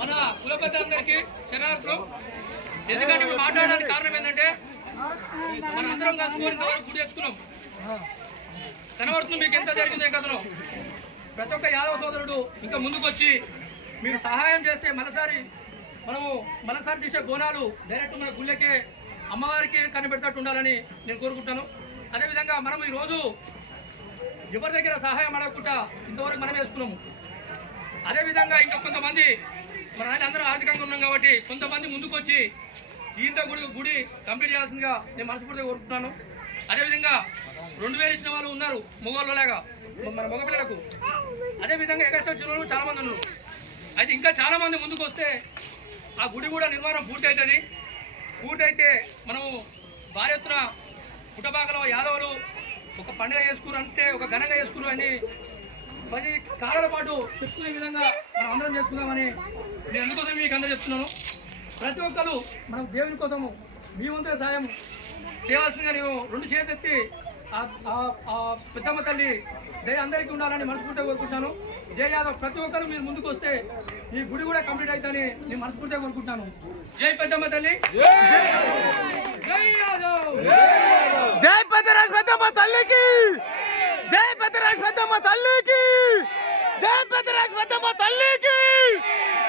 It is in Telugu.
మన కులపతి పెద్దలందరికీ శరణార్థులు. ఎందుకంటే ఇప్పుడు మాట్లాడడానికి కారణం ఏంటంటే మన అందరం కలుసుకొని ఇంతవరకు గుడి తెచ్చుకున్నాం. కనబడుతుంది మీకు ఎంత జరిగిందో కథలో ప్రతి ఒక్క యాదవ సోదరుడు ఇంకా ముందుకు వచ్చి మీరు సహాయం చేస్తే మనసారి మనము మనసారి తీసే బోనాలు డైరెక్ట్ మన గుళ్ళకే అమ్మవారికి కనిపెడతట్టు ఉండాలని నేను కోరుకుంటాను అదేవిధంగా మనం ఈరోజు ఎవరి దగ్గర సహాయం అడగకుండా ఇంతవరకు మనం వేసుకున్నాము అదేవిధంగా ఇంకా కొంతమంది మన ఆయన అందరూ ఆర్థికంగా ఉన్నాం కాబట్టి కొంతమంది ముందుకు వచ్చి ఈత గుడి గుడి కంప్లీట్ చేయాల్సిందిగా నేను మనస్ఫూర్తిగా కోరుకుంటున్నాను. అదేవిధంగా రెండు వేలు ఇచ్చిన వాళ్ళు ఉన్నారు మగవాళ్ళలాగా మన మగపిల్లలకు. అదేవిధంగా ఎగస్ట్రా వచ్చిన వాళ్ళు చాలామంది ఉన్నారు. అయితే ఇంకా చాలామంది ముందుకు వస్తే ఆ గుడి కూడా నిర్మాణం పూర్తి అవుతుంది పూర్తయితే మనము భారీ ఎత్తున పుట్టబాకలో యాదవులు ఒక పండుగ చేసుకురు అంటే ఒక ఘనంగా చేసుకురు అని పది కాలాల పాటు చెప్పుకునే విధంగా మనం అందరం చేసుకుందామని నేను అందుకోసం మీకు అందరూ చెప్తున్నాను. ప్రతి ఒక్కరు మనం దేవుని కోసము మీ వంతుగా సాయం చేయవలసిందిగా నేను రెండు చేతెత్తి ఆ- ఆ- ఆ పెద్దమ్మ తల్లి దయ అందరికీ ఉండాలని మనస్ఫూర్తిగా కోరుకుంటున్నాను. జై యాదవ్ ప్రతి ఒక్కరు మీరు ముందుకు వస్తే ఈ గుడి కూడా కంప్లీట్ అవుతుందని నేను మనస్ఫూర్తిగా కోరుకుంటున్నాను. జై పెద్దమ్మ తల్లి. జై యాదవ్. జై పెద్దమ్మ తల్లికి. జై పెద్దరాజ్ పెద్దమ్మ తల్లికి. జై పెద్దరాజ్ పెద్దమ్మ తల్లికి.